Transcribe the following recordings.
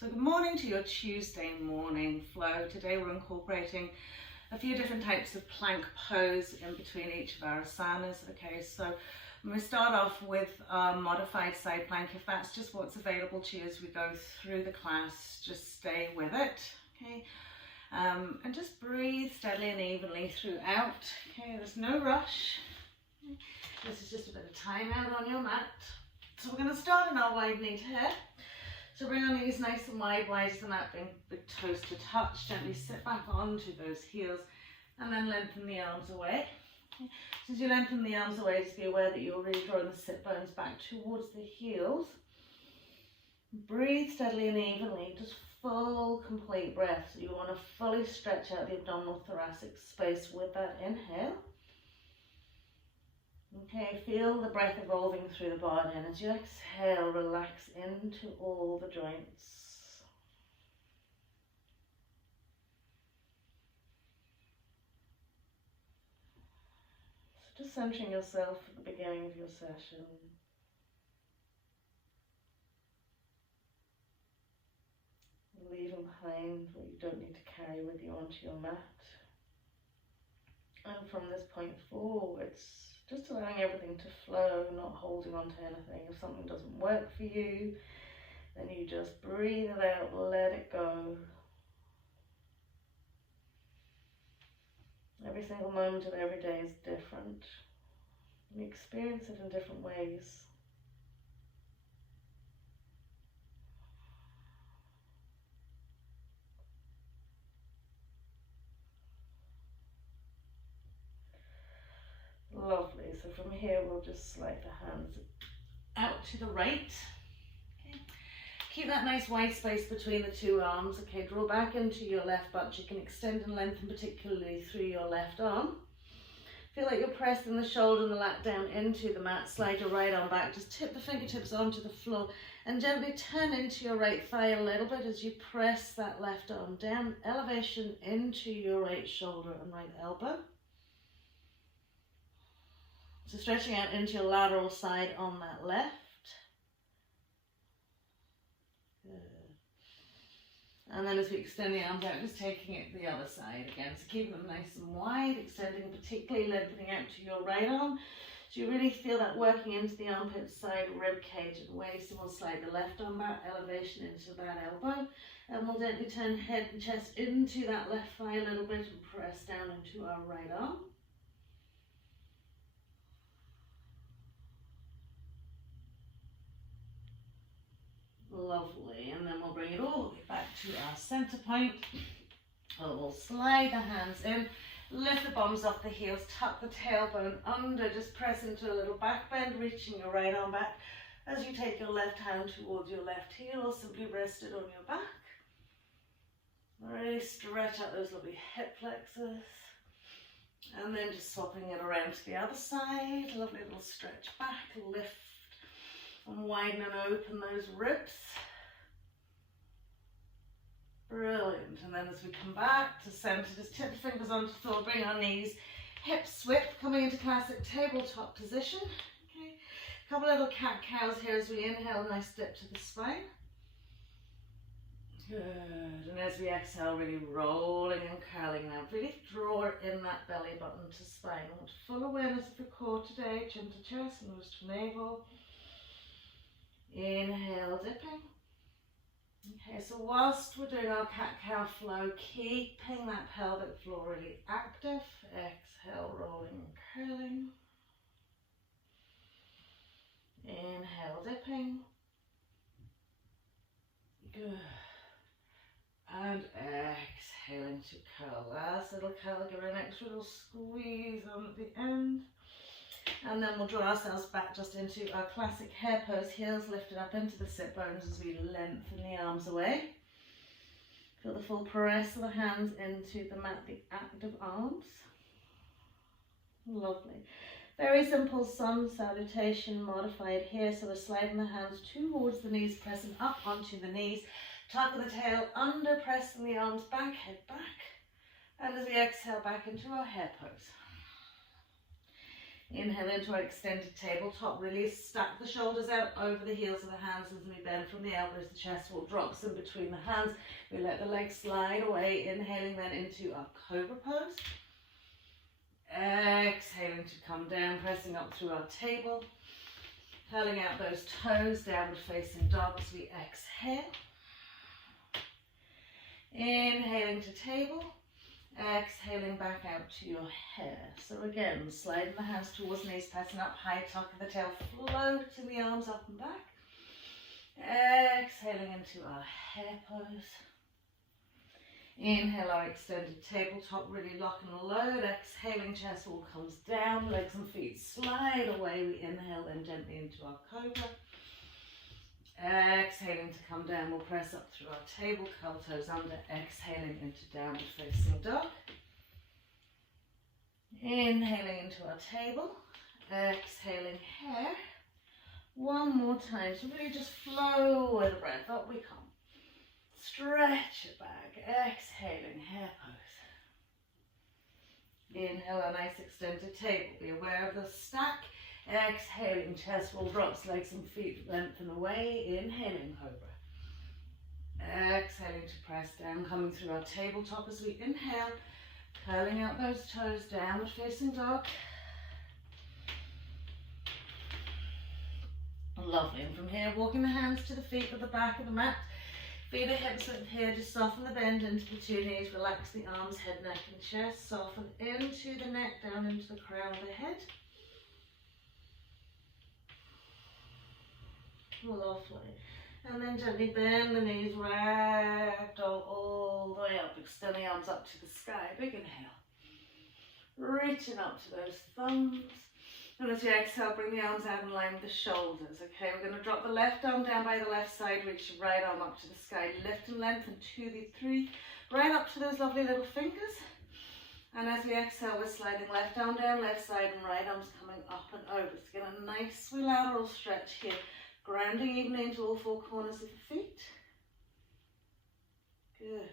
So good morning to your Tuesday morning flow. Today we're incorporating a few different types of plank pose in between each of our asanas. Okay, so I'm going to start off with a modified side plank. If that's just what's available to you as we go through the class, just stay with it. Okay, and just breathe steadily and evenly throughout. Okay, there's no rush. This is just a bit of time out on your mat. So we're going to start in our wide kneed here. So bring our knees nice and wide as the mat, being big toes to touch. Gently sit back onto those heels and then lengthen the arms away. Okay. So as you lengthen the arms away, just be aware that you're really drawing the sit bones back towards the heels. Breathe steadily and evenly, just full, complete breath. So you want to fully stretch out the abdominal thoracic space with that inhale. Okay, feel the breath evolving through the body, and as you exhale, relax into all the joints. So just centering yourself at the beginning of your session. Leaving behind what you don't need to carry with you onto your mat. And from this point forwards, just allowing everything to flow, not holding on to anything. If something doesn't work for you, then you just breathe it out, let it go. Every single moment of every day is different. You experience it in different ways. Lovely. So from here, we'll just slide the hands out to the right. Okay. Keep that nice wide space between the two arms. Okay, draw back into your left butt. You can extend and lengthen particularly through your left arm. Feel like you're pressing the shoulder and the lat down into the mat. Slide your right arm back. Just tip the fingertips onto the floor and gently turn into your right thigh a little bit as you press that left arm down. Elevation into your right shoulder and right elbow. So stretching out into your lateral side on that left. Good. And then as we extend the arms out, just taking it the other side again. So keeping them nice and wide, extending particularly lengthening out to your right arm. So you really feel that working into the armpit side, rib cage and waist. And we'll slide the left arm back, elevation into that elbow. And we'll gently turn head and chest into that left thigh a little bit and press down into our right arm. Lovely, and then we'll bring it all the way back to our center point. We'll slide the hands in, lift the bums off the heels, tuck the tailbone under, just press into a little back bend, reaching your right arm back as you take your left hand towards your left heel, or simply rest it on your back. Really stretch out those lovely hip flexors, and then just swapping it around to the other side. Lovely little stretch back, lift and widen and open those ribs. Brilliant. And then as we come back to center, just tip the fingers onto the floor, bring our knees hips width, coming into classic tabletop position. Okay. A couple little cat-cows here as we inhale, nice dip to the spine. Good. And as we exhale, really rolling and curling now. Really draw in that belly button to spine. I want full awareness of the core today, chin to chest, nose to navel. Inhale, dipping. Okay, so whilst we're doing our cat-cow flow, keeping that pelvic floor really active. Exhale, rolling and curling. Inhale, dipping. Good. And exhaling to curl. Last little curl, give it an extra little squeeze on at the end. And then we'll draw ourselves back just into our classic hare pose, heels lifted up into the sit bones as we lengthen the arms away. Feel the full press of the hands into the mat, the active arms. Lovely. Very simple sun salutation modified here. So we're sliding the hands towards the knees, pressing up onto the knees. Tuck the tail under, pressing the arms back, head back. And as we exhale back into our hare pose. Inhale into our extended tabletop. Really stack the shoulders out over the heels of the hands as we bend from the elbows. The chest wall drops in between the hands. We let the legs slide away. Inhaling then into our cobra pose. Exhaling to come down, pressing up through our table. Curling out those toes, downward facing dog as we exhale. Inhaling to table. Exhaling back out to your hair. So again, sliding the hands towards knees, pressing up high, tucking the tail, floating the arms up and back. Exhaling into our hair pose. Inhale our extended tabletop, really locking the load. Exhaling, chest wall comes down, legs and feet slide away. We inhale then gently into our cobra. Exhaling to come down, we'll press up through our table, curl toes under, exhaling into downward facing dog. Inhaling into our table, exhaling hair. One more time, so really just flow with the breath, up we come. Stretch it back, exhaling hair pose. Inhale a nice extended table, be aware of the stack. Exhaling, chest wall drops, legs and feet lengthen away. Inhaling, cobra. Exhaling to press down, coming through our tabletop as we inhale, curling out those toes, downward facing dog. Lovely, and from here, walking the hands to the feet with the back of the mat. Feet are hips width here, just soften the bend into the two knees, relax the arms, head, neck and chest, soften into the neck, down into the crown of the head. Lovely. And then gently bend the knees, ragdoll all the way up. Extend the arms up to the sky. Big inhale. Reaching up to those thumbs. And as you exhale, bring the arms out in line with the shoulders. Okay, we're going to drop the left arm down by the left side. Reach your right arm up to the sky. Lift and lengthen, 2, 3. Right up to those lovely little fingers. And as we exhale, we're sliding left arm down, left side, and right arm's coming up and over. So get a nice lateral stretch here. Grounding even into all four corners of the feet. Good.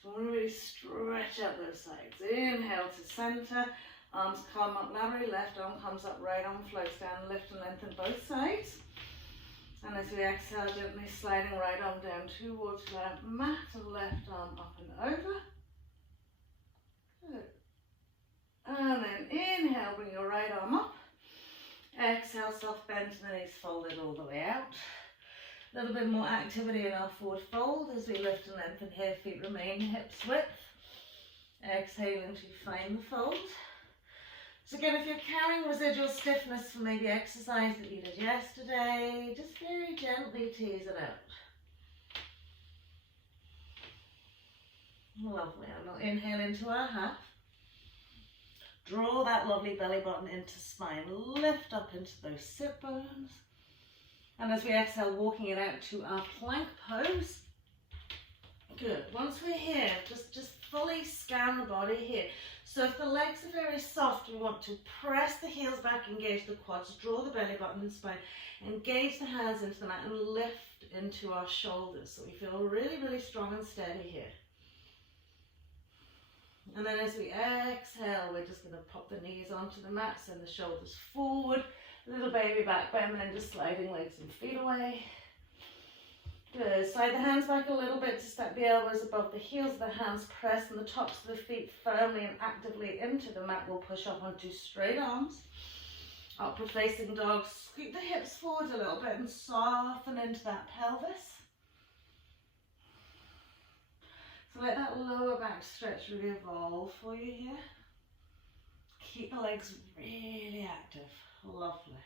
So I want to really stretch out those sides. Inhale to center. Arms come up laterally. Left arm comes up. Right arm floats down. Lift and lengthen both sides. And as we exhale, gently sliding right arm down towards the mat. And left arm up and over. Good. And then inhale, bring your right arm up. Exhale, soft bend to the knees, folded all the way out. A little bit more activity in our forward fold as we lift and lengthen here, feet remain hips width. Exhaling to find the fold. So again, if you're carrying residual stiffness from maybe exercise that you did yesterday, just very gently tease it out. Lovely, and we'll inhale into our half. Draw that lovely belly button into spine. Lift up into those sit bones. And as we exhale, walking it out to our plank pose. Good. Once we're here, just fully scan the body here. So if the legs are very soft, we want to press the heels back, engage the quads, draw the belly button and spine, engage the hands into the mat and lift into our shoulders. So we feel really, really strong and steady here. And then as we exhale, we're just going to pop the knees onto the mat, send the shoulders forward, little baby back bend, and then just sliding legs and feet away. Good. Slide the hands back a little bit to stack the elbows above the heels of the hands, press and the tops of the feet firmly and actively into the mat. We'll push up onto straight arms. Upward facing dog, scoop the hips forward a little bit and soften into that pelvis. So let that lower back stretch really evolve for you here. Keep the legs really active. Lovely.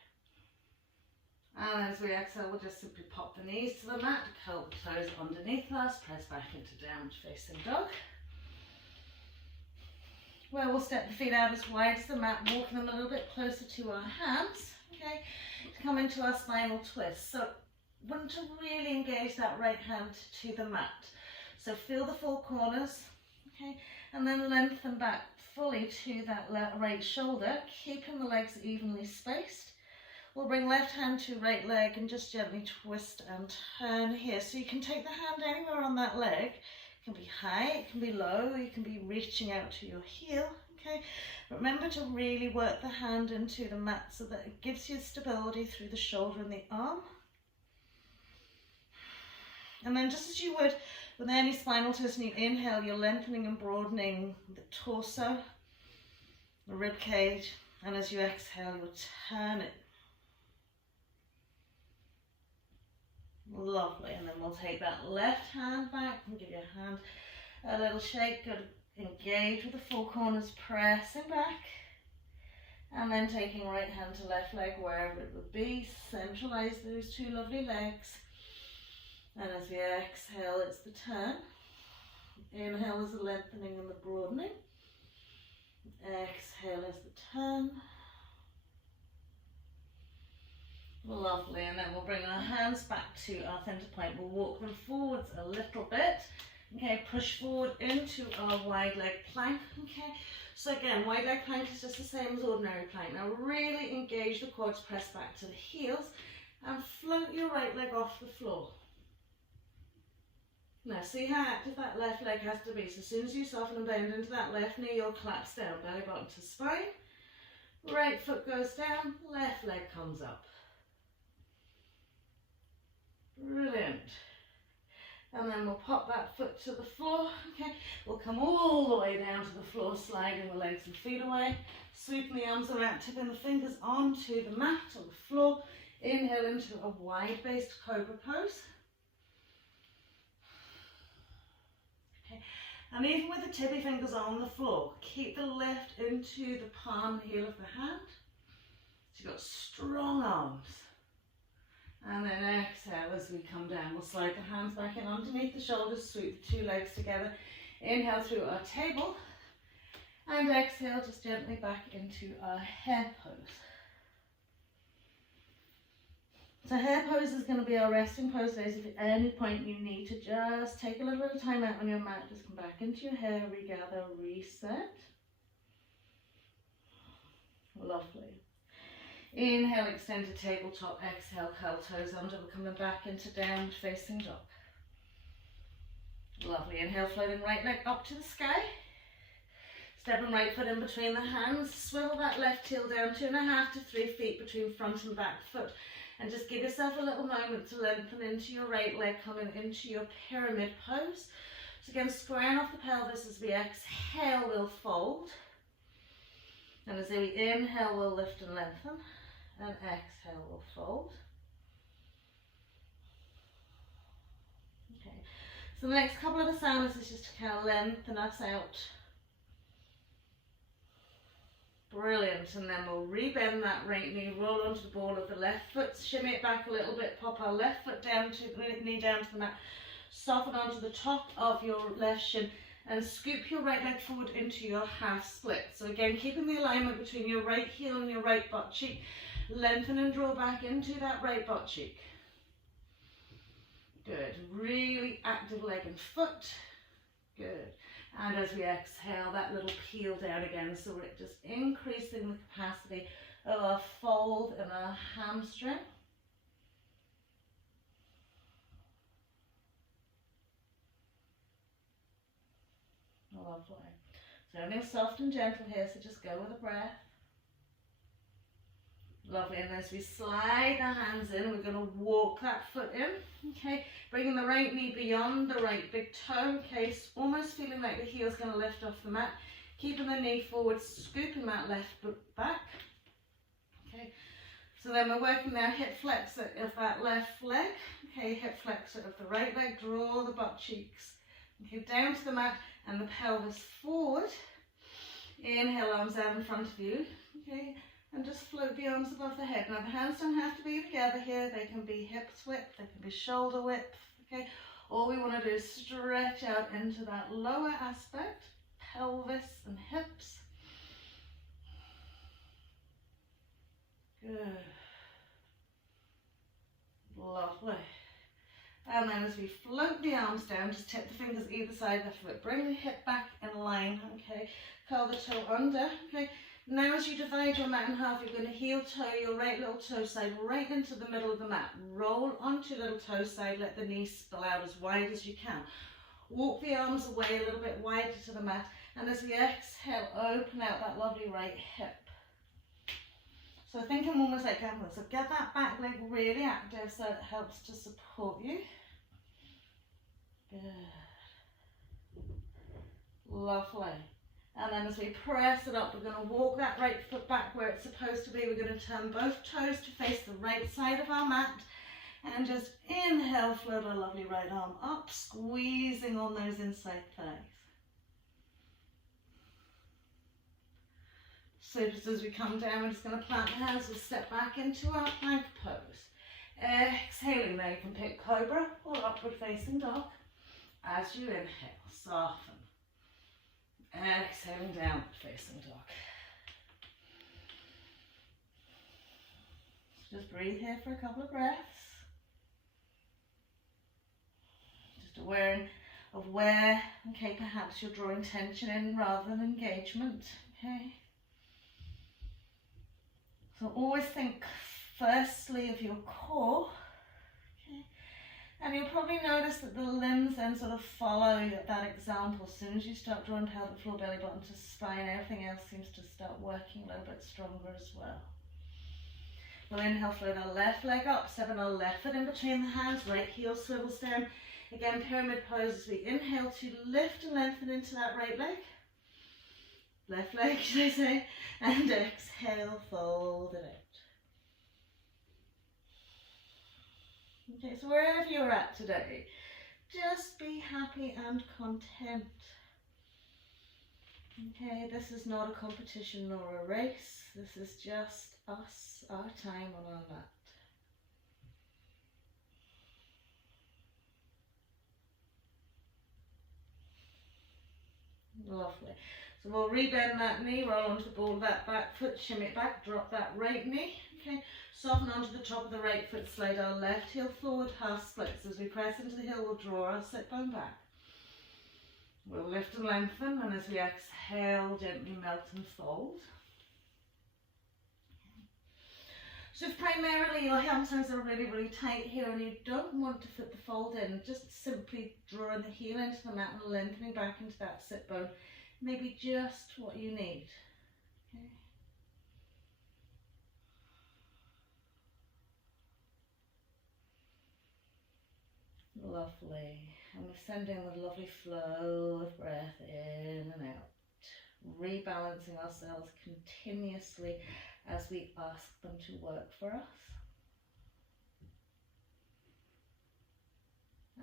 And as we exhale, we'll just simply pop the knees to the mat, curl the toes underneath us, press back into downward facing dog. Where we'll step the feet out as wide as the mat, walking them a little bit closer to our hands, okay, to come into our spinal twist. So want to really engage that right hand to the mat. So feel the four corners, okay, and then lengthen back fully to that right shoulder, keeping the legs evenly spaced. We'll bring left hand to right leg and just gently twist and turn here. So you can take the hand anywhere on that leg. It can be high, it can be low, you can be reaching out to your heel, okay? Remember to really work the hand into the mat so that it gives you stability through the shoulder and the arm. And then just as you would with any spinal twist, when you inhale, you're lengthening and broadening the torso, the rib cage, and as you exhale, you'll turn it. Lovely, and then we'll take that left hand back and give your hand a little shake. Good. Engage with the four corners, pressing back, and then taking right hand to left leg wherever it would be. Centralize those two lovely legs, and as we exhale, it's the turn. Inhale is the lengthening and the broadening. Exhale is the turn. Lovely, and then we'll bring our hands back to our center point. We'll walk them forwards a little bit. Okay, push forward into our wide leg plank. Okay, so again, wide leg plank is just the same as ordinary plank. Now really engage the quads, press back to the heels, and float your right leg off the floor. Now see how active that left leg has to be. So as soon as you soften and bend into that left knee, you'll collapse down, belly button to spine. Right foot goes down, left leg comes up. Brilliant. And then we'll pop that foot to the floor. Okay, we'll come all the way down to the floor, sliding the legs and feet away. Sweeping the arms around, tipping the fingers onto the mat or the floor. Inhale into a wide-based cobra pose. Okay, and even with the tippy fingers on the floor, keep the left into the palm heel of the hand. So you've got strong arms. And then exhale as we come down. We'll slide the hands back in underneath the shoulders, sweep the two legs together. Inhale through our table. And exhale just gently back into our hare pose. So hare pose is going to be our resting pose days. If at any point you need to just take a little bit of time out on your mat, just come back into your hare, regather, reset. Lovely. Inhale, extend to tabletop. Exhale, curl toes under. We're coming back into downward facing dog. Lovely. Inhale, floating right leg up to the sky. Stepping right foot in between the hands. Swivel that left heel down 2.5 to 3 feet between front and back foot. And just give yourself a little moment to lengthen into your right leg, coming into your pyramid pose. So again, squaring off the pelvis as we exhale, we'll fold. And as we inhale, we'll lift and lengthen. And exhale, we'll fold. Okay, so the next couple of asanas is just to kind of lengthen us out. Brilliant, and then we'll rebend that right knee, roll onto the ball of the left foot, shimmy it back a little bit, pop our left foot down to the knee down to the mat, soften onto the top of your left shin, and scoop your right leg forward into your half split. So again, keeping the alignment between your right heel and your right butt cheek. Lengthen and draw back into that right butt cheek. Good. Really active leg and foot. Good. And as we exhale, that little peel down again. So we're just increasing the capacity of our fold and our hamstring. Lovely. So everything's soft and gentle here, so just go with the breath. Lovely, and as we slide the hands in, we're going to walk that foot in, okay, bringing the right knee beyond the right big toe, okay, almost feeling like the heel's going to lift off the mat, keeping the knee forward, scooping that left foot back, okay, so then we're working our hip flexor of that left leg, okay, hip flexor of the right leg, draw the butt cheeks, okay, down to the mat and the pelvis forward, inhale, arms out in front of you, okay, and just float the arms above the head. Now the hands don't have to be together here, they can be hips width, they can be shoulder width, okay? All we want to do is stretch out into that lower aspect, pelvis and hips. Good. Lovely. And then as we float the arms down, just tip the fingers either side of the foot, bring the hip back in line, okay? Curl the toe under, okay? Now as you divide your mat in half, you're going to heel toe your right little toe side right into the middle of the mat. Roll onto little toe side, let the knee spill out as wide as you can. Walk the arms away a little bit wider to the mat. And as we exhale, open out that lovely right hip. So thinking almost like gambling. So get that back leg really active so it helps to support you. Good. Lovely. And then as we press it up, we're going to walk that right foot back where it's supposed to be. We're going to turn both toes to face the right side of our mat. And just inhale, float our lovely right arm up, squeezing on those inside thighs. So just as we come down, we're just going to plant the hands. We'll step back into our plank pose. Exhaling, now you can pick cobra or upward facing dog. As you inhale, soften. Exhaling, downward facing dog. Just breathe here for a couple of breaths. Just aware of where, okay, perhaps you're drawing tension in rather than engagement, okay? So always think firstly of your core, okay? And you'll probably notice that the limbs then sort of follow that example. As soon as you start drawing pelvic floor, belly button to spine, everything else seems to start working a little bit stronger as well. We'll inhale, float our left leg up, stepping our left foot in between the hands, right heel swivels down. Again, pyramid pose as we inhale to lift and lengthen into that right leg. Left leg, should I say, and exhale, fold it out. Okay, so wherever you're at today, just be happy and content. Okay, this is not a competition nor a race. This is just us, our time on our mat. Lovely. So we'll rebend that knee, roll onto the ball of that back foot, shimmy it back, drop that right knee. Okay, soften onto the top of the right foot, slide our left heel forward, half splits. As we press into the heel, we'll draw our sit bone back. We'll lift and lengthen, and as we exhale, gently melt and fold. So if primarily your hamstrings are really, really tight here and you don't want to fit the fold in, just simply drawing the heel into the mat and lengthening back into that sit bone, maybe just what you need. Okay. Lovely. And we're sending the lovely flow of breath in and out, rebalancing ourselves continuously as we ask them to work for us.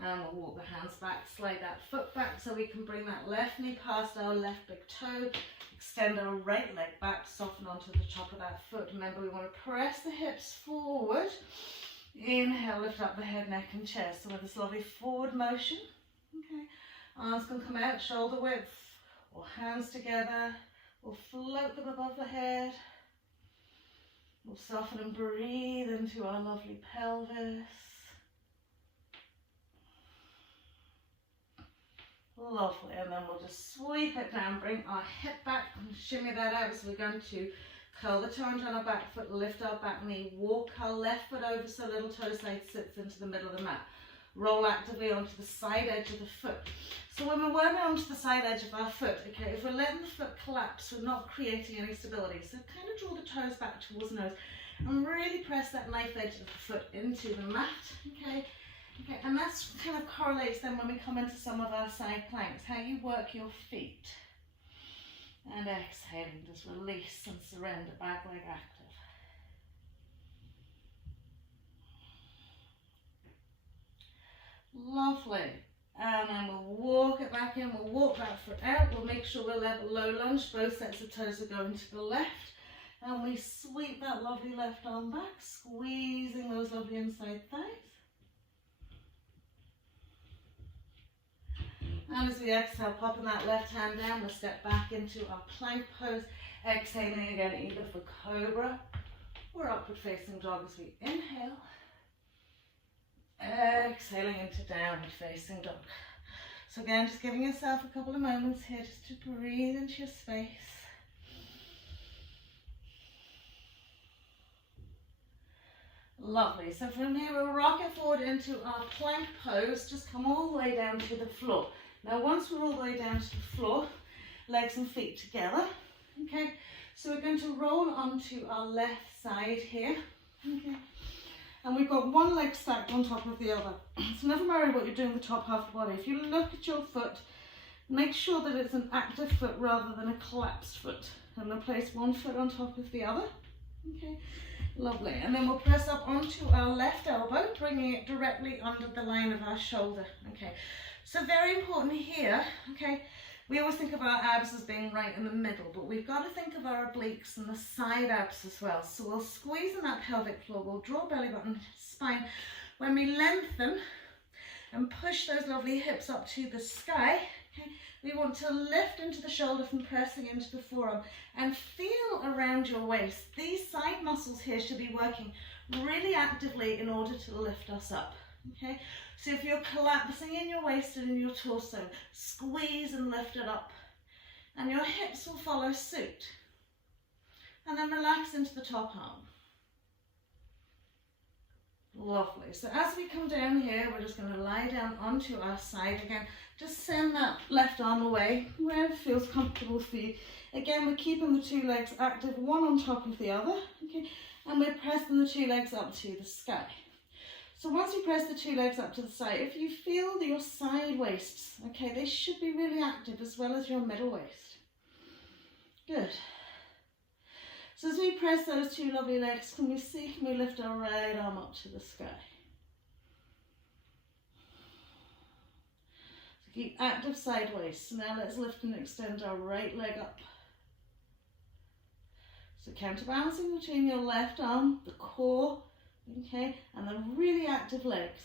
And we'll walk the hands back, slide that foot back so we can bring that left knee past our left big toe, extend our right leg back, soften onto the top of that foot. Remember, we want to press the hips forward. Inhale, lift up the head, neck and chest. So with this lovely forward motion, okay, arms can come out shoulder width or hands together. We'll float them above the head. We'll soften and breathe into our lovely pelvis. Lovely, and then we'll just sweep it down, bring our hip back and shimmy that out. So we're going to curl the toe under our back foot, lift our back knee, walk our left foot over so little toe side sits into the middle of the mat. Roll actively onto the side edge of the foot. So when we're working onto the side edge of our foot, okay, if we're letting the foot collapse, we're not creating any stability. So kind of draw the toes back towards the nose and really press that knife edge of the foot into the mat, okay? Okay, and that's kind of correlates then when we come into some of our side planks, how you work your feet. And exhaling, just release and surrender, back leg active. Lovely. And then we'll walk it back in, we'll walk that foot out, we'll make sure we're level low lunge, both sets of toes are going to the left. And we sweep that lovely left arm back, squeezing those lovely inside thighs. And as we exhale, popping that left hand down, we'll step back into our plank pose, exhaling again either for cobra or upward facing dog as we inhale. Exhaling into downward facing dog. So again, just giving yourself a couple of moments here just to breathe into your space. Lovely. So from here, we'll rock it forward into our plank pose. Just come all the way down to the floor. Now once we're all the way down to the floor, legs and feet together, okay, so we're going to roll onto our left side here, okay, and we've got one leg stacked on top of the other. So never matter what you're doing with the top half of the body, if you look at your foot, make sure that it's an active foot rather than a collapsed foot. I'm going to place one foot on top of the other, okay, lovely, and then we'll press up onto our left elbow, bringing it directly under the line of our shoulder, okay. So very important here, okay, we always think of our abs as being right in the middle, but we've got to think of our obliques and the side abs as well. So we'll squeeze in that pelvic floor, we'll draw belly button, spine. When we lengthen and push those lovely hips up to the sky, okay, we want to lift into the shoulder from pressing into the forearm and feel around your waist. These side muscles here should be working really actively in order to lift us up, okay? So if you're collapsing in your waist and in your torso, squeeze and lift it up, and your hips will follow suit. And then relax into the top arm. Lovely. So as we come down here, we're just going to lie down onto our side again. Just send that left arm away, wherever feels comfortable for you. Again, we're keeping the two legs active, one on top of the other, okay? And we're pressing the two legs up to the sky. So once you press the two legs up to the side, if you feel your side waists, okay, they should be really active as well as your middle waist. Good. So as we press those two lovely legs, can we lift our right arm up to the sky? So keep active side waists. So now let's lift and extend our right leg up. So counterbalancing between your left arm, the core, okay, and the really active legs.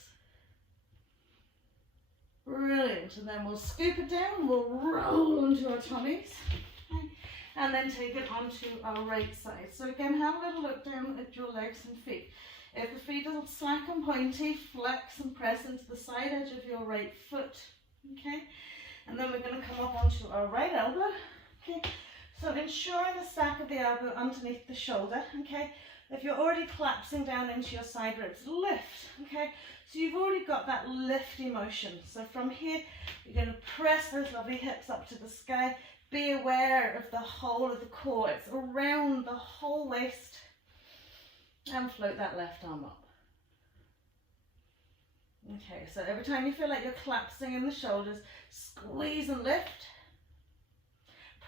Brilliant. And then we'll scoop it down, we'll roll onto our tummies, okay, and then take it onto our right side. So again, have a little look down at your legs and feet. If the feet are slack and pointy, flex and press into the side edge of your right foot, okay, and then we're going to come up onto our right elbow, okay. So ensuring the stack of the elbow underneath the shoulder, okay. If you're already collapsing down into your side ribs, lift, okay? So you've already got that lifty motion. So from here, you're going to press those lovely hips up to the sky. Be aware of the whole of the core. It's around the whole waist. And float that left arm up. Okay, so every time you feel like you're collapsing in the shoulders, squeeze and lift.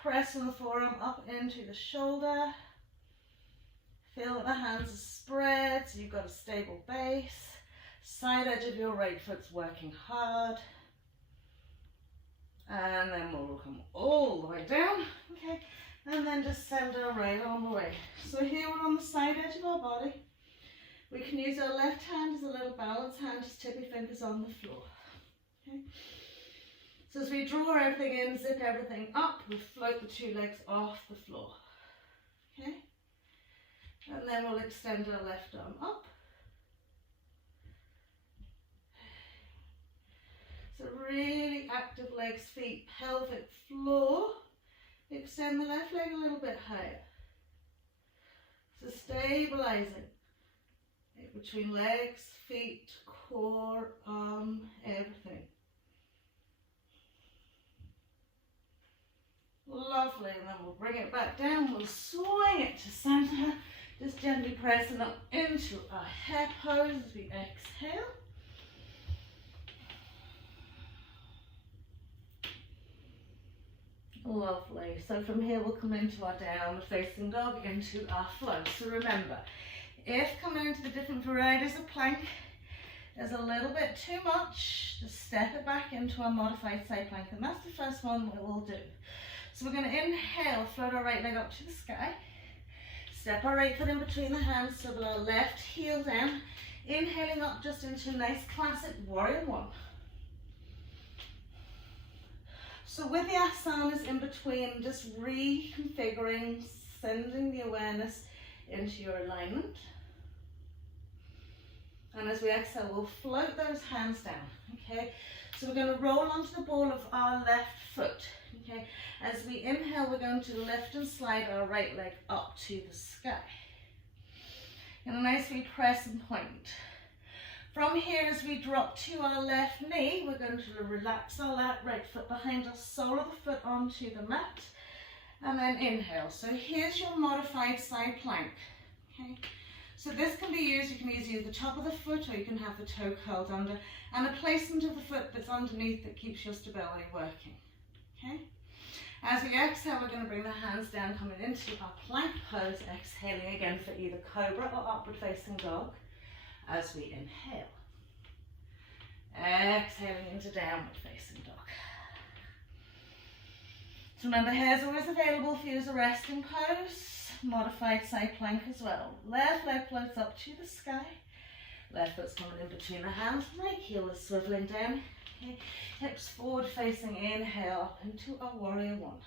Pressing the forearm up into the shoulder. Feel that the hands are spread, so you've got a stable base. Side edge of your right foot's working hard. And then we'll come all the way down, okay? And then just send our right arm away. So here we're on the side edge of our body. We can use our left hand as a little balance hand, just tip your fingers on the floor, okay? So as we draw everything in, zip everything up, we float the two legs off the floor, okay? And then we'll extend our left arm up. So really active legs, feet, pelvic floor. Extend the left leg a little bit higher. So stabilizing between legs, feet, core, arm, everything. Lovely, and then we'll bring it back down, we'll swing it to center. Just gently pressing up into our hair pose as we exhale. Lovely. So from here we'll come into our downward facing dog, into our flow. So remember, if coming into the different varieties of plank is a little bit too much, just step it back into our modified side plank, and that's the first one that we'll do. So we're going to inhale, float our right leg up to the sky. Step our right foot in between the hands, so that our left heel down. Inhaling up just into a nice classic warrior one. So with the asanas in between, just reconfiguring, sending the awareness into your alignment. And as we exhale, we'll float those hands down, okay? So we're going to roll onto the ball of our left foot, okay? As we inhale, we're going to lift and slide our right leg up to the sky. And nicely press and point. From here, as we drop to our left knee, we're going to relax our right foot behind us, sole of the foot onto the mat, and then inhale. So here's your modified side plank. Okay. So this can be used, you can either use the top of the foot or you can have the toe curled under, and a placement of the foot that's underneath that keeps your stability working. Okay. As we exhale, we're going to bring the hands down, coming into our plank pose, exhaling again for either cobra or upward facing dog. As we inhale, exhaling into downward facing dog. So remember, hair's always available for you as a resting pose. Modified side plank as well. Left leg floats up to the sky. Left foot's coming in between the hands. Right heel is swiveling down. Okay. Hips forward facing, inhale up into our warrior one.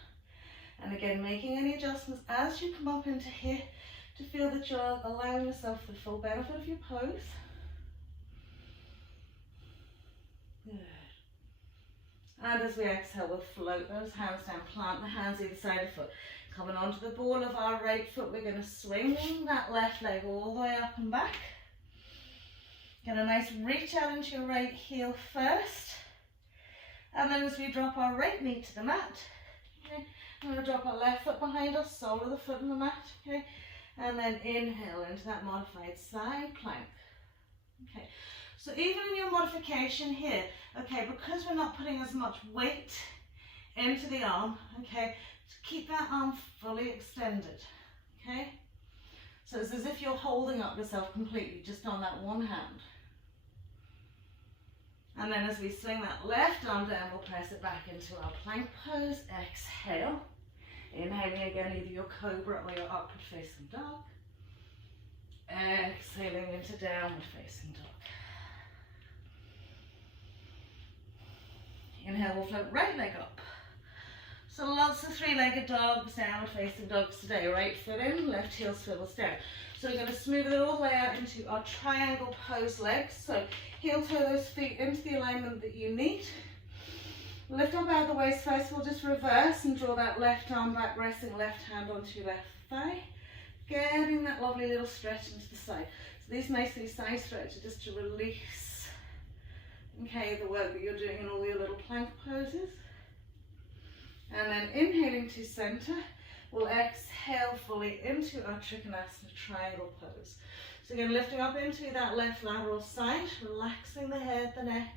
And again, making any adjustments as you come up into here, to feel that you're allowing yourself the full benefit of your pose. Good. And as we exhale, we'll float those hands down, plant the hands either side of the foot. Coming onto the ball of our right foot, we're going to swing that left leg all the way up and back. Get a nice reach out into your right heel first. And then as we drop our right knee to the mat, okay, I'm going to drop our left foot behind us, sole of the foot on the mat, okay. And then inhale into that modified side plank. Okay, so even in your modification here, okay, because we're not putting as much weight into the arm, okay, to keep that arm fully extended, okay? So it's as if you're holding up yourself completely just on that one hand. And then as we swing that left arm down, we'll press it back into our plank pose. Exhale. Inhaling again, either your cobra or your upward facing dog. Exhaling into downward facing dog. Inhale, we'll float right leg up. So lots of three-legged dogs, downward facing dogs today. Right foot in, left heel swivels down. So we're going to smooth it all the way out into our triangle pose legs. So heel toe those feet into the alignment that you need. Lift up out of the waist first. We'll just reverse and draw that left arm back, resting left hand onto your left thigh. Getting that lovely little stretch into the side. So these nicely side stretches just to release, okay, the work that you're doing in all your little plank poses. And then inhaling to center, we'll exhale fully into our Trikonasana triangle pose. So again, lifting up into that left lateral side, relaxing the head, the neck.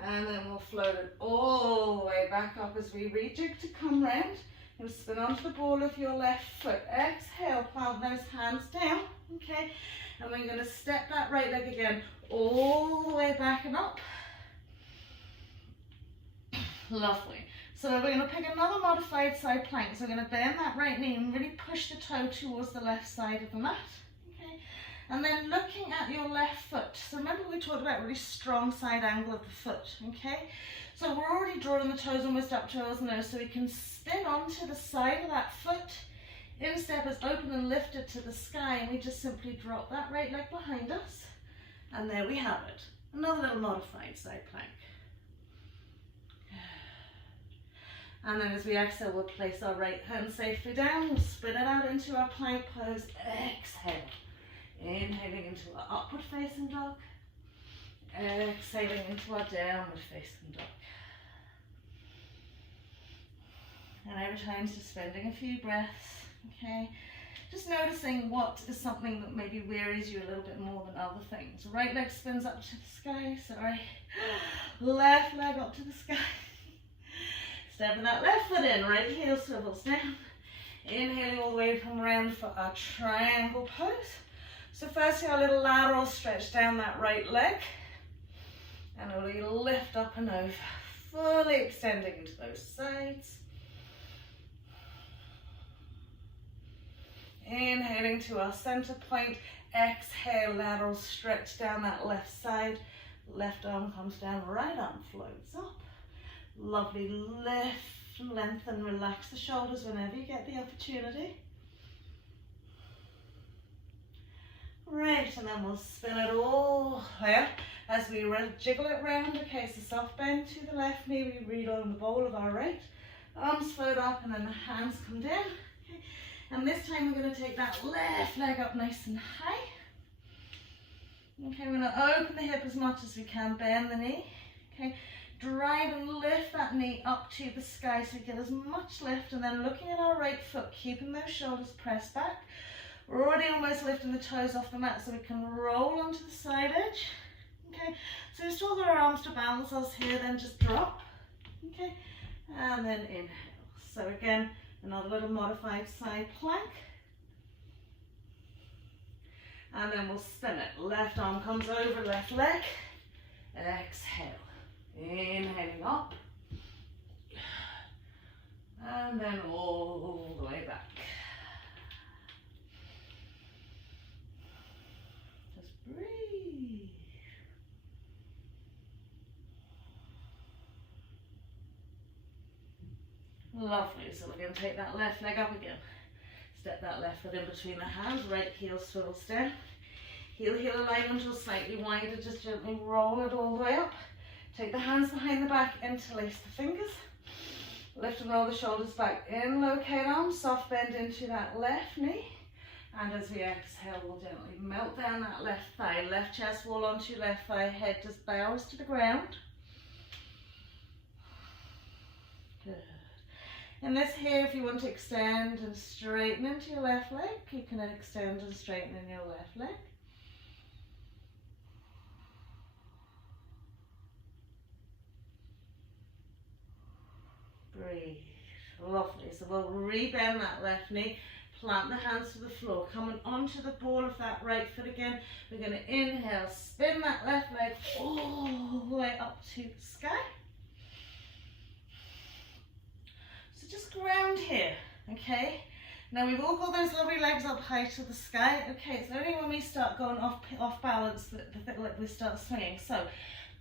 And then we'll float it all the way back up as we rejig to come round. You'll spin onto the ball of your left foot. Exhale, plant those hands down, okay? And we're going to step that right leg again all the way back and up. Lovely. So we're going to pick another modified side plank. So we're going to bend that right knee and really push the toe towards the left side of the mat. Okay. And then looking at your left foot. So remember we talked about really strong side angle of the foot. Okay. So we're already drawing the toes almost up to our nose. So we can spin onto the side of that foot. Instep is open and lifted to the sky. And we just simply drop that right leg behind us. And there we have it. Another little modified side plank. And then as we exhale, we'll place our right hand safely down. We'll spin it out into our plank pose. Exhale. Inhaling into our upward facing dog. Exhaling into our downward facing dog. And every time just spending a few breaths. Okay. Just noticing what is something that maybe wearies you a little bit more than other things. Right leg spins up to the sky. Sorry. Left leg up to the sky. Stepping that left foot in, right heel swivels down. Inhaling all the way from around for our triangle pose. So firstly, our little lateral stretch down that right leg. And really lift up and over, fully extending into those sides. Inhaling to our center point. Exhale, lateral stretch down that left side. Left arm comes down, right arm floats up. Lovely, lift and lengthen, relax the shoulders whenever you get the opportunity. Right, and then we'll spin it all there as we jiggle it round. Okay, so soft bend to the left knee, we read on the bowl of our right. Arms float up and then the hands come down. Okay. And this time we're going to take that left leg up nice and high. Okay, we're going to open the hip as much as we can, bend the knee. Okay, drive and lift that knee up to the sky so we get as much lift, and then looking at our right foot, keeping those shoulders pressed back. We're already almost lifting the toes off the mat so we can roll onto the side edge. Okay, so just hold our arms to balance us here, then just drop. Okay, and then inhale. So again, another little modified side plank. And then we'll spin it. Left arm comes over left leg. Exhale. Inhaling up. And then all the way back. Just breathe. Lovely. So we're going to take that left leg up again. Step that left foot in between the hands, right heel swivels down. Heel alignment will slightly wider, just gently roll it all the way up. Take the hands behind the back, interlace the fingers. Lift and roll the shoulders back in, locate arms, soft bend into that left knee. And as we exhale, we'll gently melt down that left thigh. Left chest wall onto left thigh, head just bows to the ground. Good. And this here, if you want to extend and straighten into your left leg, you can extend and straighten in your left leg. Breathe. Lovely. So we'll rebend that left knee, plant the hands to the floor, coming onto the ball of that right foot again. We're going to inhale, spin that left leg all the way up to the sky. Just ground here, okay? Now we've all got those lovely legs up high to the sky. Okay, it's only when we start going off balance that we start swinging. So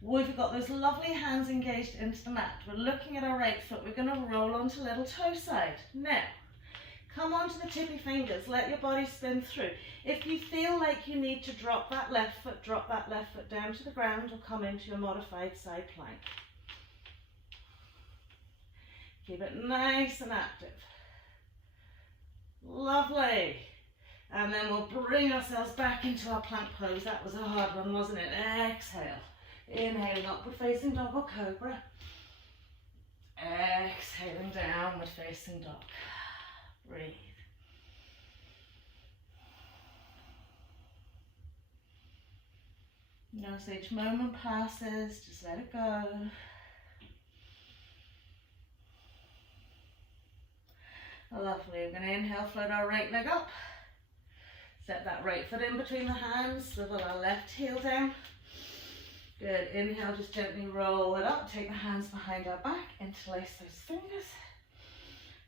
we've got those lovely hands engaged into the mat. We're looking at our right foot. We're going to roll onto little toe side. Now, come onto the tippy fingers. Let your body spin through. If you feel like you need to drop that left foot down to the ground or come into your modified side plank. Keep it nice and active. Lovely. And then we'll bring ourselves back into our plank pose. That was a hard one, wasn't it? Exhale. Inhaling upward facing dog or cobra. Exhaling downward facing dog. Breathe. Notice each moment passes, just let it go. Lovely. We're going to inhale, float our right leg up. Step that right foot in between the hands, swivel our left heel down. Good. Inhale, just gently roll it up. Take the hands behind our back, interlace those fingers.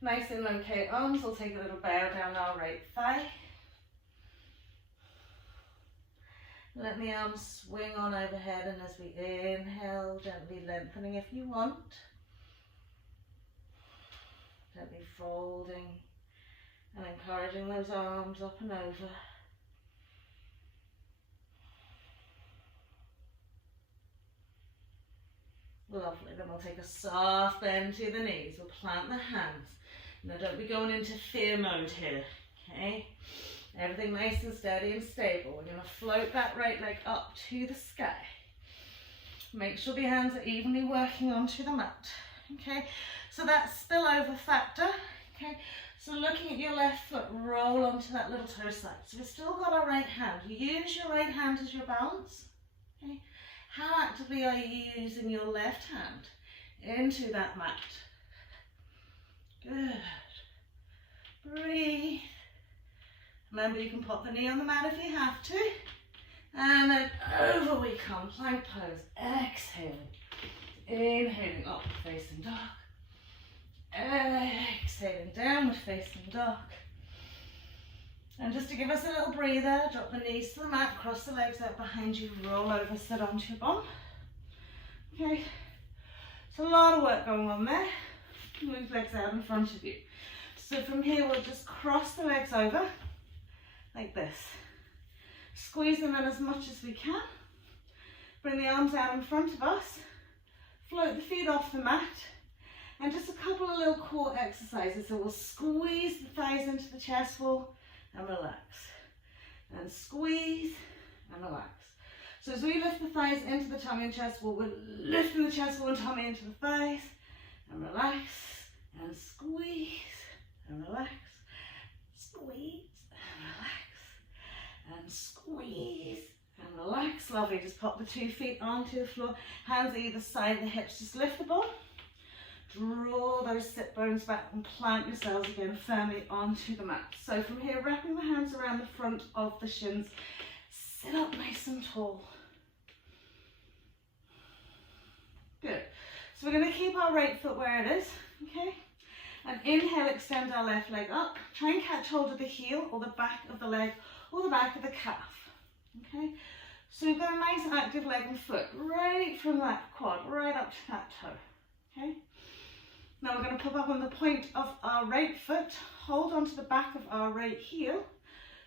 Nice and locate arms. We'll take a little bow down our right thigh. Let the arms swing on overhead, and as we inhale, gently lengthening if you want. Gently folding and encouraging those arms up and over. Lovely. Then we'll take a soft bend to the knees. We'll plant the hands. Now don't be going into fear mode here, okay? Everything nice and steady and stable. We're going to float that right leg up to the sky. Make sure the hands are evenly working onto the mat, okay? So that spillover factor, okay? So looking at your left foot, roll onto that little toe side. So we've still got our right hand. Use your right hand as your balance, okay? How actively are you using your left hand into that mat? Good. Breathe. Remember, you can pop the knee on the mat if you have to. And then over we come, plank pose. Exhaling. Inhaling, upward facing dog. Exhaling, downward facing dog. And just to give us a little breather, drop the knees to the mat, cross the legs out behind you, roll over, sit onto your bum. Okay, so a lot of work going on there. Move legs out in front of you. So from here, we'll just cross the legs over, like this. Squeeze them in as much as we can. Bring the arms out in front of us. Float the feet off the mat. And just a couple of little core exercises. So we'll squeeze the thighs into the chest wall and relax. And squeeze and relax. So as we lift the thighs into the tummy and chest wall, we're lifting the chest wall and tummy into the thighs. And relax. And squeeze and relax. Squeeze and relax. And squeeze and relax. Lovely. Just pop the 2 feet onto the floor. Hands either side of the hips. Just lift the bum. Draw those sit bones back and plant yourselves again firmly onto the mat. So from here, wrapping the hands around the front of the shins, sit up nice and tall. Good. So we're going to keep our right foot where it is, okay? And inhale, extend our left leg up. Try and catch hold of the heel or the back of the leg or the back of the calf, okay? So we've got a nice active leg and foot right from that quad, right up to that toe, okay? Now we're going to pop up on the point of our right foot, hold onto the back of our right heel,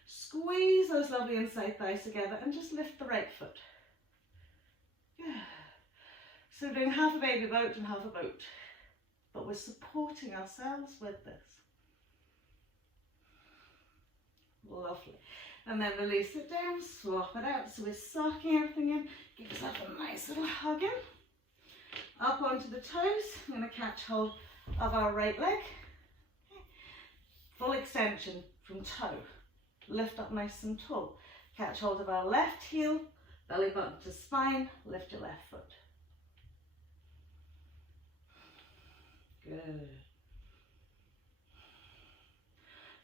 squeeze those lovely inside thighs together and just lift the right foot. Good. So we're doing half a baby boat and half a boat, but we're supporting ourselves with this. Lovely. And then release it down, swap it out. So we're socking everything in, give yourself a nice little hug in. Up onto the toes, I'm going to catch hold of our right leg. Okay. Full extension from toe. Lift up nice and tall. Catch hold of our left heel, belly button to spine, lift your left foot. Good.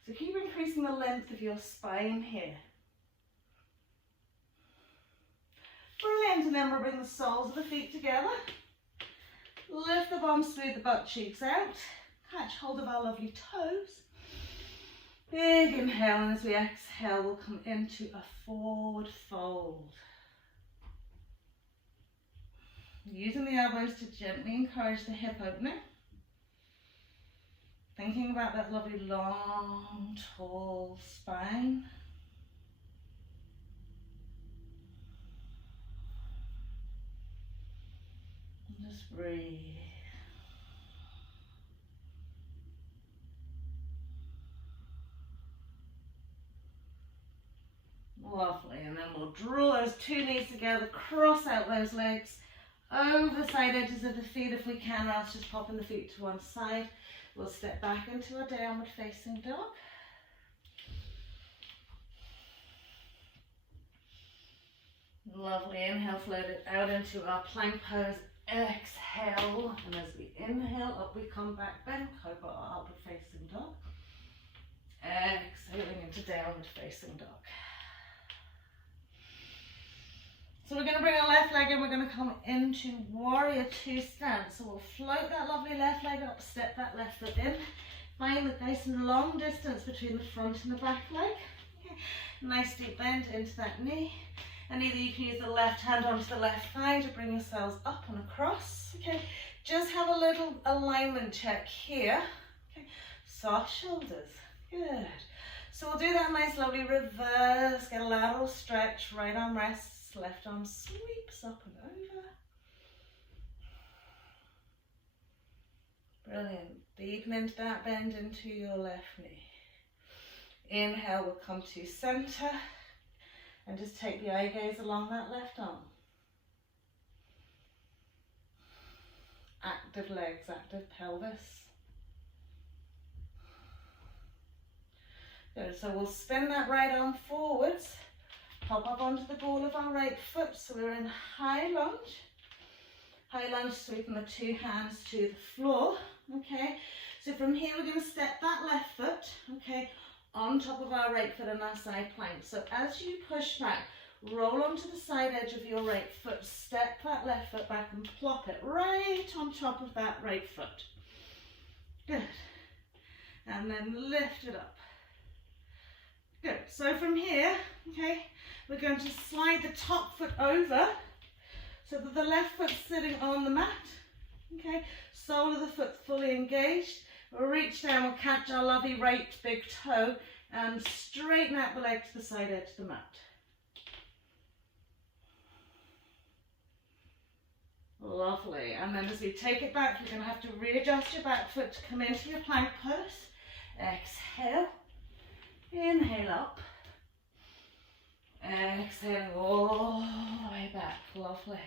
So keep increasing the length of your spine here. Brilliant, and then we'll bring the soles of the feet together. Lift the bum, smooth the butt cheeks out. Catch hold of our lovely toes. Big inhale, and as we exhale, we'll come into a forward fold. Using the elbows to gently encourage the hip opening. Thinking about that lovely long, tall spine. And just breathe. Lovely, and then we'll draw those 2 knees together, cross out those legs, over the side edges of the feet if we can, or else just popping the feet to one side. We'll step back into our downward facing dog. Lovely, inhale, float it out into our plank pose. Exhale, and as we inhale, up we come back, bend, cobra, our upward facing dog. Exhaling into downward facing dog. So we're going to bring our left leg in, we're going to come into warrior 2 stance. So we'll float that lovely left leg up, step that left foot in. Find the nice and long distance between the front and the back leg. Okay. Nice deep bend into that knee. And either you can use the left hand onto the left thigh to bring yourselves up and across. Okay. Just have a little alignment check here. Okay. Soft shoulders. Good. So we'll do that nice lovely reverse, get a lateral stretch, right arm rests. Left arm sweeps up and over. Brilliant. Deepen into that bend into your left knee. Inhale, we'll come to center and just take the eye gaze along that left arm. Active legs, active pelvis. Good. So we'll spin that right arm forwards. Pop up onto the ball of our right foot, so we're in high lunge. High lunge, sweeping the 2 hands to the floor, okay? So from here, we're going to step that left foot, okay, on top of our right foot in our side plank. So as you push back, roll onto the side edge of your right foot, step that left foot back and plop it right on top of that right foot. Good. And then lift it up. Good. So from here, okay, we're going to slide the top foot over so that the left foot's sitting on the mat. Okay, sole of the foot fully engaged. We'll reach down, we'll catch our lovely right big toe and straighten out the leg to the side edge of the mat. Lovely. And then as we take it back, you're going to have to readjust your back foot to come into your plank pose. Exhale. Inhale up. Exhale all the way back. Lovely.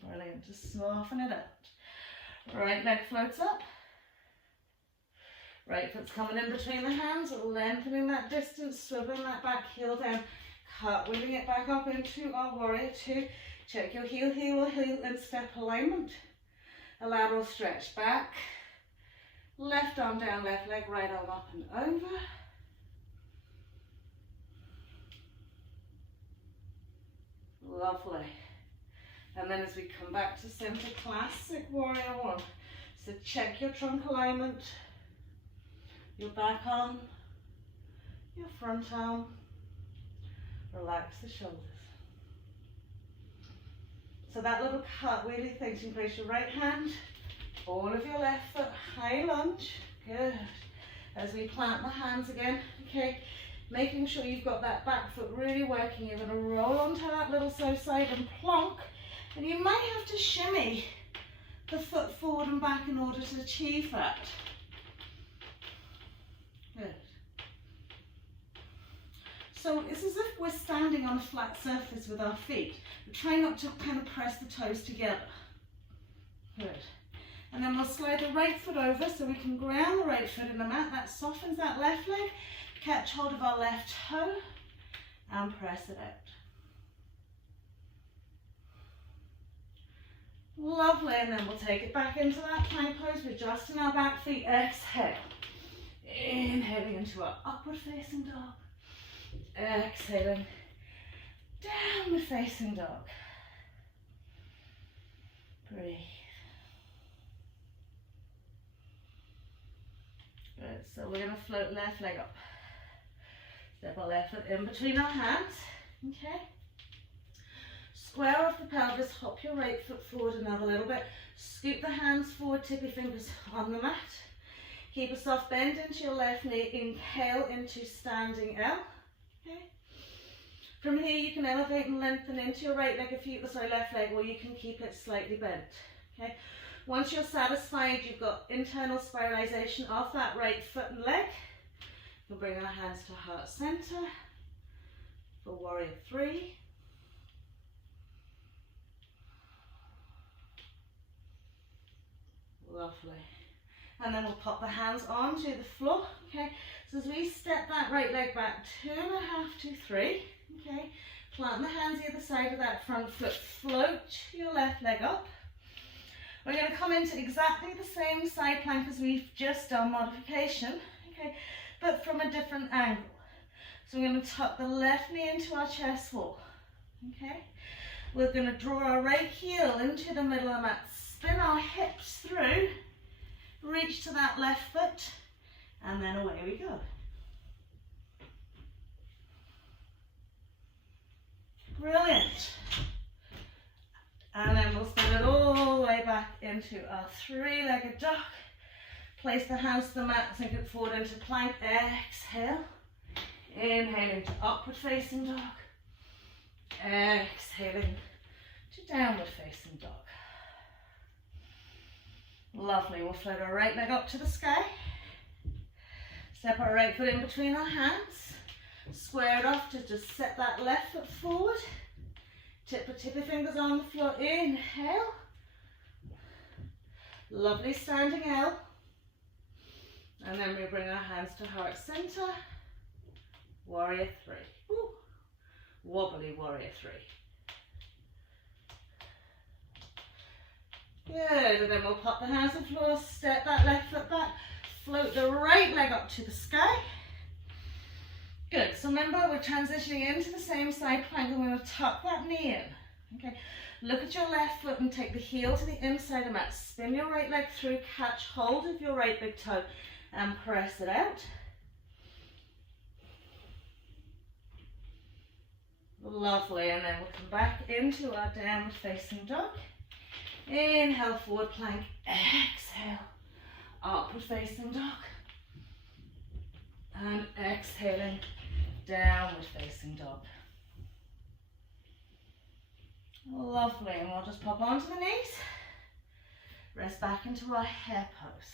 Brilliant. Just soften it out. Right leg floats up. Right foot's coming in between the hands, lengthening that distance, swiveling that back heel down, cartwheeling it back up into our warrior two. Check your heel, heel, heel, and step alignment. A lateral stretch back. Left arm down, left leg, right arm up and over. Lovely. And then as we come back to center, classic warrior one. So check your trunk alignment, your back arm, your front arm. Relax the shoulders. So that little cartwheely thing, so you place your right hand, all of your left foot, high lunge. Good. As we plant the hands again, okay, making sure you've got that back foot really working. You're going to roll onto that little so side and plonk. And you might have to shimmy the foot forward and back in order to achieve that. Good. So it's as if we're standing on a flat surface with our feet. We try not to kind of press the toes together. Good. And then we'll slide the right foot over so we can ground the right foot in the mat. That softens that left leg. Catch hold of our left toe and press it out. Lovely, and then we'll take it back into that plank pose. We're adjusting our back feet. Exhale. Inhaling into our upward facing dog. Exhaling. Downward facing dog. Breathe. Good, so we're going to float left leg up. Step our left foot in between our hands. Okay. Square off the pelvis, hop your right foot forward another little bit. Scoop the hands forward, tip your fingers on the mat. Keep a soft bend into your left knee. Inhale into standing L. Okay. From here you can elevate and lengthen into your right leg left leg, or you can keep it slightly bent. Okay. Once you're satisfied, you've got internal spiralization of that right foot and leg. We'll bring our hands to heart center for warrior three. Lovely. And then we'll pop the hands onto the floor. Okay. So as we step that right leg back, 2.5 to 3. Okay. Plant the hands either side of that front foot. Float your left leg up. We're going to come into exactly the same side plank as we've just done modification. Okay. But from a different angle. So we're going to tuck the left knee into our chest wall. Okay. We're going to draw our right heel into the middle of the mat. Spin our hips through, reach to that left foot, and then away we go. Brilliant. And then we'll spin it all the way back into our three-legged dog. Place the hands to the mat, sink it forward into plank. Exhale. Inhale into upward facing dog. Exhaling to downward facing dog. Lovely. We'll float our right leg up to the sky. Step our right foot in between our hands. Square it off to just set that left foot forward. Tip your fingers on the floor. Inhale. Lovely standing L. And then we bring our hands to heart center. Warrior three. Woo. Wobbly warrior three. Good, and then we'll pop the hands on the floor, step that left foot back, float the right leg up to the sky. Good, so remember we're transitioning into the same side plank and we're going to tuck that knee in. Okay, look at your left foot and take the heel to the inside of the mat. Spin your right leg through, catch hold of your right big toe and press it out. Lovely, and then we'll come back into our downward facing dog. Inhale, forward plank. Exhale, upward facing dog. And exhaling, downward facing dog. Lovely, and we'll just pop onto the knees. Rest back into our hare pose.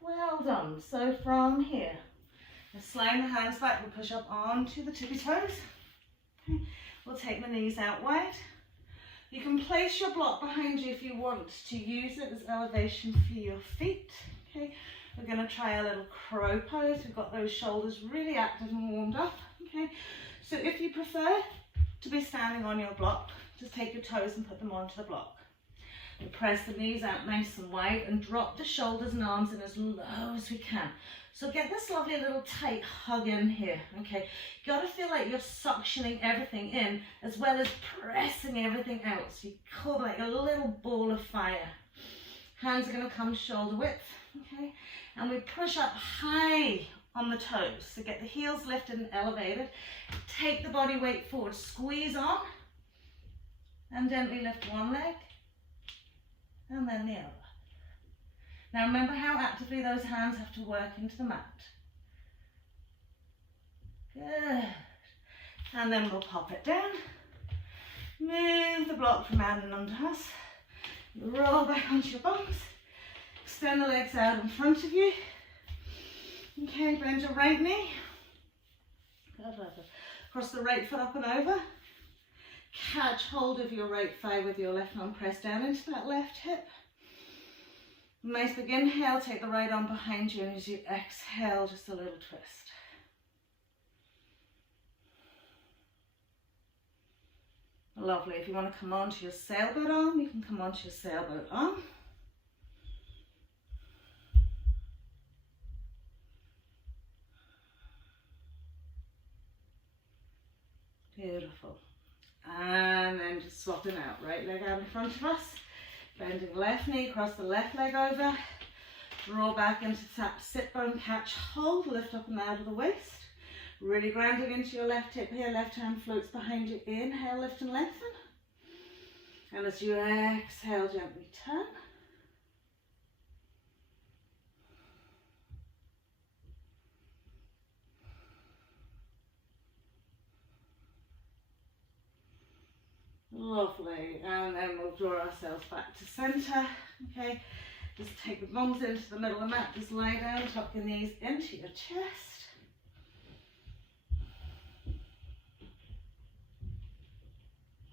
Well done. So from here, we'll slide the hands back, we'll push up onto the tippy toes. Okay. We'll take the knees out wide. You can place your block behind you if you want to use it as elevation for your feet. Okay. We're going to try a little crow pose. We've got those shoulders really active and warmed up. Okay. So if you prefer to be standing on your block, just take your toes and put them onto the block. We press the knees out nice and wide and drop the shoulders and arms in as low as we can. So get this lovely little tight hug in here, okay? You gotta feel like you're suctioning everything in as well as pressing everything out. So you call like a little ball of fire. Hands are gonna come shoulder width, okay? And we push up high on the toes. So get the heels lifted and elevated. Take the body weight forward, squeeze on, and gently lift one leg, and then the other. Now remember how actively those hands have to work into the mat. Good. And then we'll pop it down. Move the block from out and under us. Roll back onto your bums. Extend the legs out in front of you. Okay, bend your right knee. Cross the right foot up and over. Catch hold of your right thigh with your left arm, press down into that left hip. Nice big inhale, take the right arm behind you, and as you exhale, just a little twist. Lovely. If you want to come onto your sailboat arm, you can come onto your sailboat arm. Beautiful. And then just swapping out, right leg out in front of us, bending left knee, cross the left leg over, draw back into tap, sit bone, catch hold, lift up and out of the waist, really grounding into your left hip here, left hand floats behind you, inhale, lift and lengthen, and as you exhale, gently turn. Lovely, and then we'll draw ourselves back to center, okay? Just take the thumbs into the middle of the mat, just lie down, tuck your knees into your chest.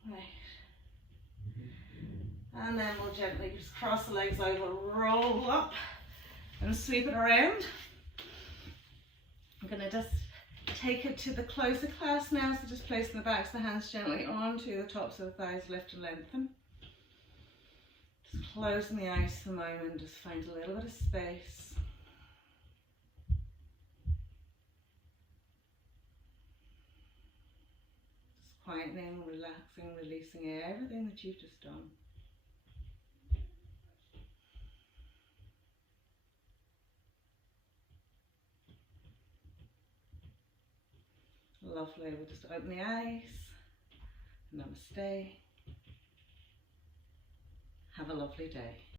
Right. And then we'll gently just cross the legs over, roll up, and sweep it around. I'm gonna just take it to the closer clasp now, so just placing the backs of the hands gently onto the tops of the thighs, lift and lengthen. Just closing the eyes for a moment, just find a little bit of space. Just quietening, relaxing, releasing everything that you've just done. Lovely, we'll just open the eyes. Namaste. Have a lovely day.